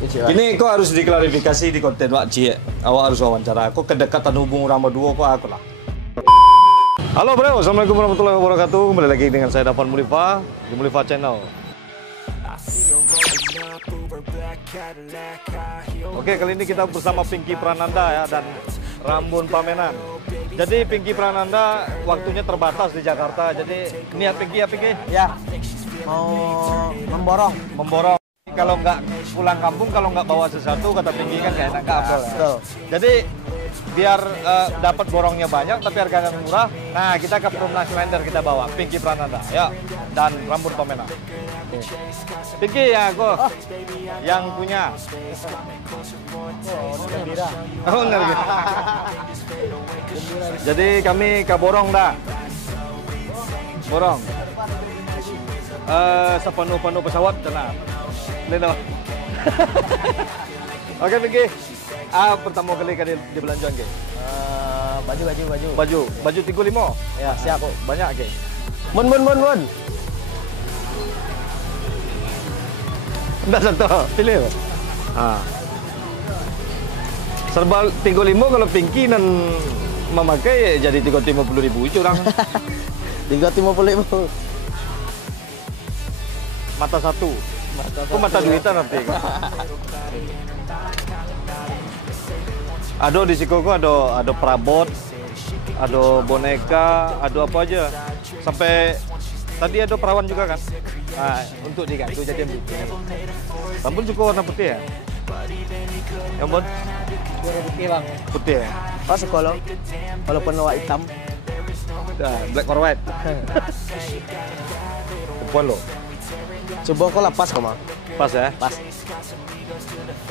Ini kok harus diklarifikasi di konten Wak Cie. Awak harus wawancara. Kok kedekatan hubung Rama 2 kok aku lah. Halo bro, assalamualaikum warahmatullahi wabarakatuh. Kembali lagi dengan saya Dafan Mulifa di Mulifa Channel. Oke, kali ini kita bersama Pinky Prananda ya dan Rambun Pamenan. Jadi Pinky Prananda waktunya terbatas di Jakarta. Jadi niat Pinky ya Pinky? Ya, mau memborong. Kalau nggak pulang kampung, kalau nggak bawa sesuatu, kata Pinky kan nggak enak kabel. Betul. Jadi biar dapat borongnya banyak tapi harganya murah. Nah, kita ke Perumnas Lender kita bawa Pinky Prananda ya dan Rambun Pamenan. Pinky ya, kok yang punya. Oh, gembira. Jadi kami ke borong dah. Borong. Sepenuh-penuh pesawat tenang. Lino. Oke Pinky. Pertama kali di belanjaan ke? Baju 35. Ya, siap. Banyak ke? Mun. Enggak satu. Pilih. Serba 35 kalau Pinky dan memakai jadi 350.000 curang. 350.000. Mata satu. Mata duitan nanti. Ada di Sikoko ada perabot, ada boneka, ada apa aja. Sampai tadi ada perawan juga kan. Nah, untuk digantung jadi yang Rambut juga warna putih ya? Yang bon? Putih bang. Putih ya? Pas sekolah. Walaupun warna hitam. Black or white? Kepuan lo? Coba kau lepas kau Pas ya? Pas.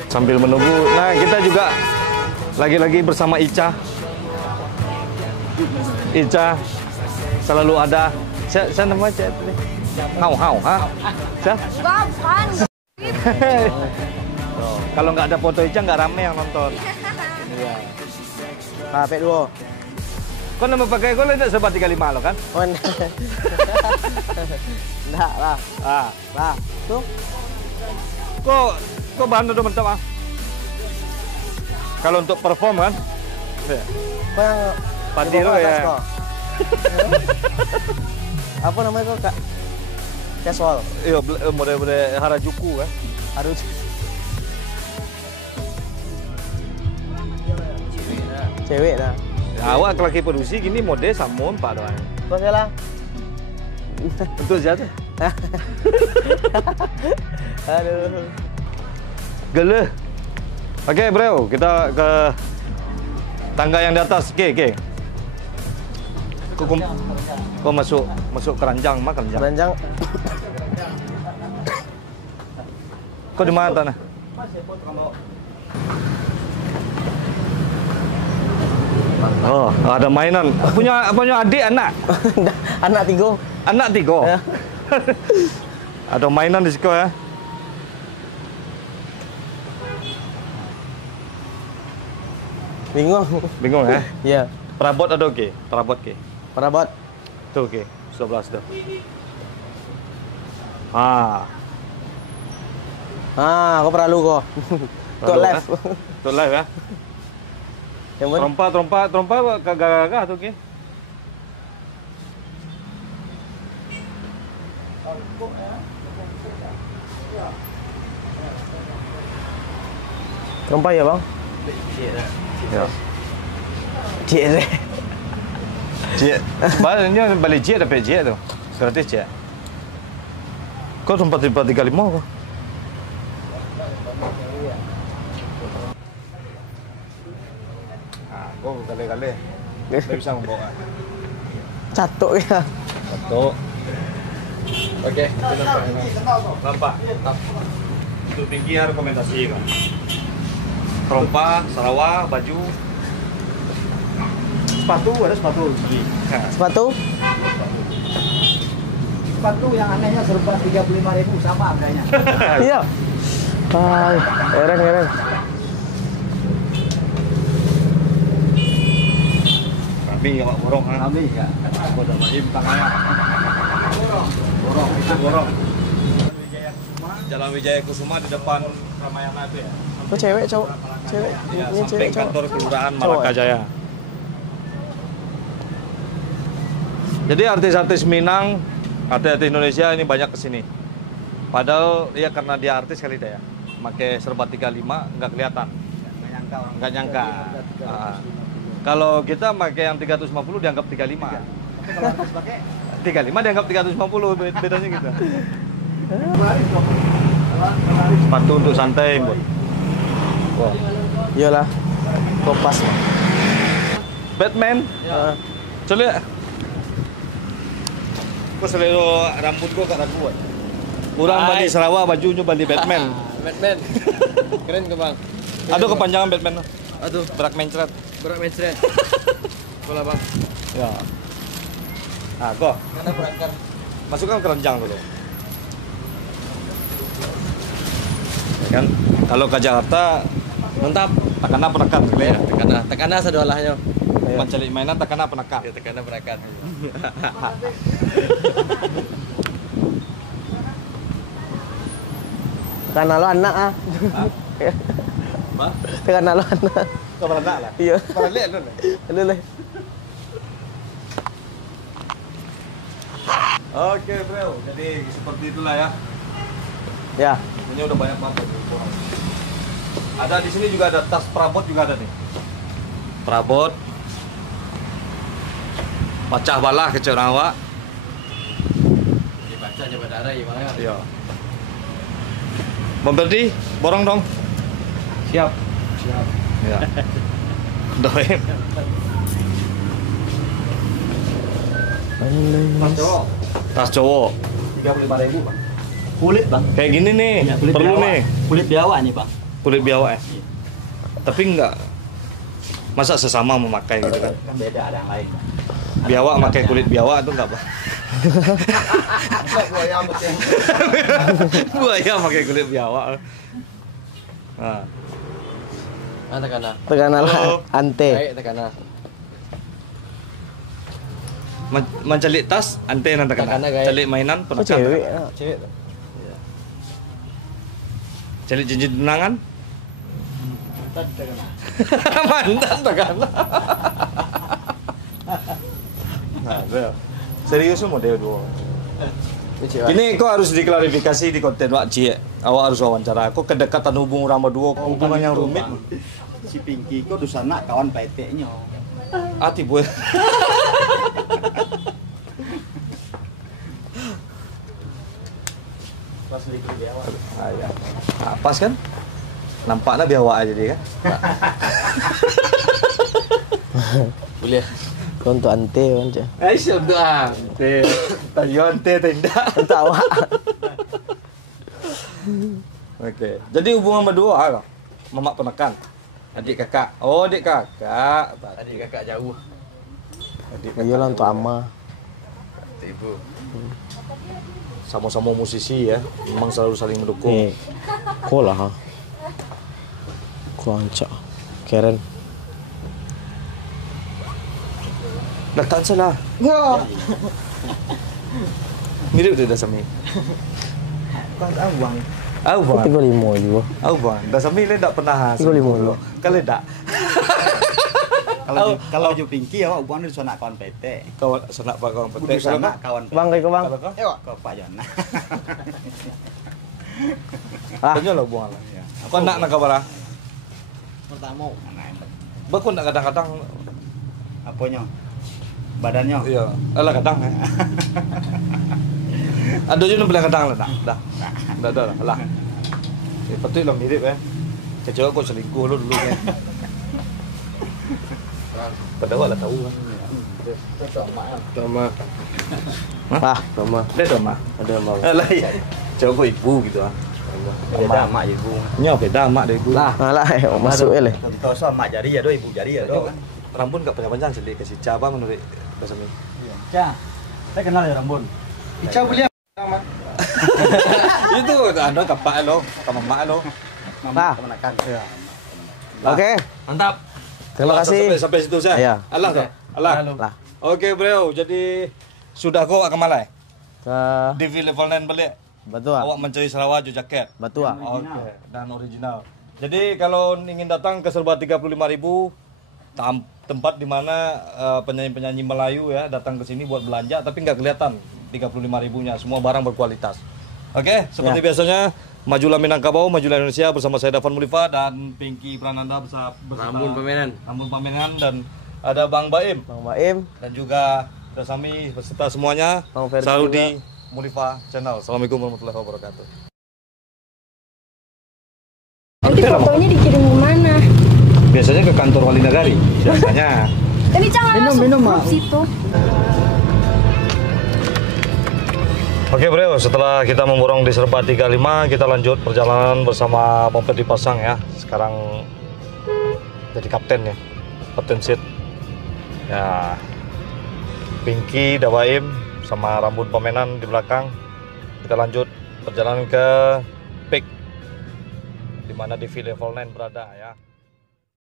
Sambil menunggu. Nah, kita juga lagi-lagi bersama Ica. Ica selalu ada. Saya namanya Ica tadi. Hau, ha? Ica? Bukan. Kalau nggak ada foto Ica nggak rame yang nonton. Iya. Nah, P2. Kau nama pakai kau tidak sebab 35 lo kan? Oh, enggak lah. Lah, tuh. Kok bahan udah mantap ah? Kalau untuk perform kan? Kau yang Padiro ya. Apa namanya kok Kak? Casual. Iya, model-model Harajuku kan? Harus. Cewek dah. Ya, awak laki produksi gini mode sama Pak doang. Kau salah. Betul jatuh. Aduh. Gele. Oke, bro, kita ke tangga yang di atas. Oke. Kau masuk keranjang, mah keranjang. Keranjang. Kau di mana tanah? Oh, ada mainan. Punya adik anak? Anak 3. Anak 3. Ya. Ada mainan di sekolah ya. Bingung ya? Iya. Perabot ada oke? Perabot ke? Perabot. Tuh oke, 11 dah. Kau perlu kok. Kau live. Tuh live ya. Yang mana? Trompa kagak tuh oke. Trompa ya bang? Ya. Cik. Bahannya balik Cik dapat Cik tu. Gratis Cik. Kau tempat 35 kau? Kau kali-kali. Dia bisa membawa. Catuk ya. Satu. Oke, nampak. Untuk Pinky rekomendasi kan. Trompa, Sarawak, baju. Ada sepatu gigi. Sepatu? Sepatu yang anehnya serba 35.000 sama harganya. Iya. Keren. Kami yang borong kan. Kami ya. Bodoh mahim tangannya. Borong. Jalan Wijaya Kusuma di depan Ramayana itu ya. Oh cewek cowok? Cewek. Iya, Ini samping cewek cowok. kantor kelurahan Cowok ya? Malakajaya. Jadi artis-artis Minang, artis-artis Indonesia ini banyak kesini. Padahal ya karena dia artis kali dah ya. Pakai serba 35 nggak kelihatan. Nggak nyangka. Ah. Kalau kita pakai yang 350 dianggap 35. Kalau harus pakai 35 dianggap 350, bedanya gitu. Sepatu untuk santai, Bud. Wow. Iyalah. Kompas. Batman. Heeh. Coba lihat. Kok selero rambut gua kat aku. Kurang balik Sarawak bajunya balik Batman. Batman. Keren ke bang? Aduh kepanjangan Batman. Aduh. Berak mencret. Berat mencret. Bola bang. Ya. Ah, kok. Karena berangkat. Masukkan keranjang dulu. Ya kan? Kalau ke Jakarta Mantap. takana penekan gitu ya. Tekana sedolahnya. Mencari mainan takana penekan. Ya tekana berangkat. Tekana lo anak ah. Hah? Tekana lo anak. Kau pernah lah. Iya. Pernah lihat dulu. Aduh lah. Oke, bro. Jadi seperti itulah ya. Ya. Ini udah banyak banget. Ada di sini juga ada tas perabot juga ada nih. Perabot. Pecah balah kecil awak. Dibaca coba darah ya mana? Iya. Bang Berdi, borong dong. Siap. Ya. Doain. Mas cowok Tas cowok. 35.000 Bang. Kulit Bang. Kayak gini nih. Ya, kulit Perlu biawak. nih. Kulit biawak nih Bang. Kulit biawak ya. Tapi enggak. Masa sesama memakai gitu kan. Kan beda ada yang lain Bang. Biawak pakai kulit biawak itu enggak, Bang. Buaya betul. Buaya pakai kulit biawak. Nah. Tekana. Tekana lah. Halo. Ante. Baik tekana. Mencelik tas ante nanti Takana, kena. guys. Celik mainan Oh penekan. cewek. takana. Ah, cewek. Celik cincin tunangan. Mantan takana. Nah, bro. Serius semua dia dua. Ini cewek. Ini kok harus diklarifikasi di konten Wak Cie. Awak harus wawancara. Kok kedekatan hubung orang berdua hubungan yang rumit. Si Pinky kok dusana kawan PT-nya. Ati bu. Pas beli kulit biawak. Ah, ya. Nah, pas kan? Nampaknya biawak aja dia kan? Boleh. Untuk ante macam. Aisyah untuk ante. Tadi ante tidak. Untuk awak. Oke. Jadi hubungan berdua apa? Mamak penekan. Adik kakak. Oh, adik kakak. Adik kakak jauh. Adik Iyalah untuk ama. Ibu. Sama-sama musisi ya. Memang selalu saling mendukung. Nih. Kok lah ha. Kuancak. Keren. Datang salah. Mirip dia Dasami. Kan Bang. Au bang. 35 juga. Au bang. Dasami le tak pernah. 35 dulu. Kalau tak. Kalau Ju Pinky ya bukan dusana kawan PT. Kawan senak pak kawan petek. Dusana kawan PT. Bang kayak bang. Kalau kau? Kau Pak Jona. Ah. Tanya lo buang lah. Kau nak kabar? Pertama. Bah kau nak kadang-kadang. Apanya? Badannya. Iya. Alah kadang. Ada juga bilang kadang lah. Dah. Dah lah. Betul lah mirip ya. Kecuali kau selingkuh lo dulu kan. Padahal lah tahu kan. Sama. Hah? Ah, sama. Dia dah mah. Ada mau. Alah ya. Coba kau ibu gitu ah. Beda mak ibu. Nya beda mak dari ibu. Lah, masuk ya le. Kalau so mak jari ya do ibu jari ya do. Rambut enggak panjang-panjang sedih kasih caba menurut Basami. Ca. Saya kenal ya Rambun. Ica boleh Itu ada kapak lo, sama mak lo. Ah. kemenakan. Ya. Oke. Mantap. Terima kasih. Sampai situ saya. Iya. Allah tuh. Allah. Lah. Oke, bro. Jadi sudah kau akan malai. Ke Di level 9 balik. Betul. Awak mencari Sarawak jaket. Betul. Oke, dan original. Jadi kalau ingin datang ke Serba 35.000, tempat di mana penyanyi-penyanyi Melayu ya datang ke sini buat belanja, tapi nggak kelihatan 35.000-nya. Semua barang berkualitas. Oke, seperti biasanya, majulah Minangkabau, majulah Indonesia bersama saya Dafan Mulifa dan Pinky Prananda beserta Rambun Pamenan. Rambun Pamenan, dan ada Bang Baim Bang Baim. dan juga Sami beserta semuanya Bang Ferdi selalu juga. di Mulifa Channel. Assalamualaikum warahmatullahi wabarakatuh. Nanti fotonya dikirim kemana? Biasanya ke kantor Wali Nagari, biasanya. Tapi jangan masuk grup situ. Oke bro, setelah kita memborong di Serba 35, kita lanjut perjalanan bersama Bang Ferdi Pasang ya. Sekarang jadi kapten ya, kapten seat. Ya, Pinky, Dawaim, sama Rambut Pamenan di belakang. Kita lanjut perjalanan ke Peak, di mana DV Level 9 berada ya.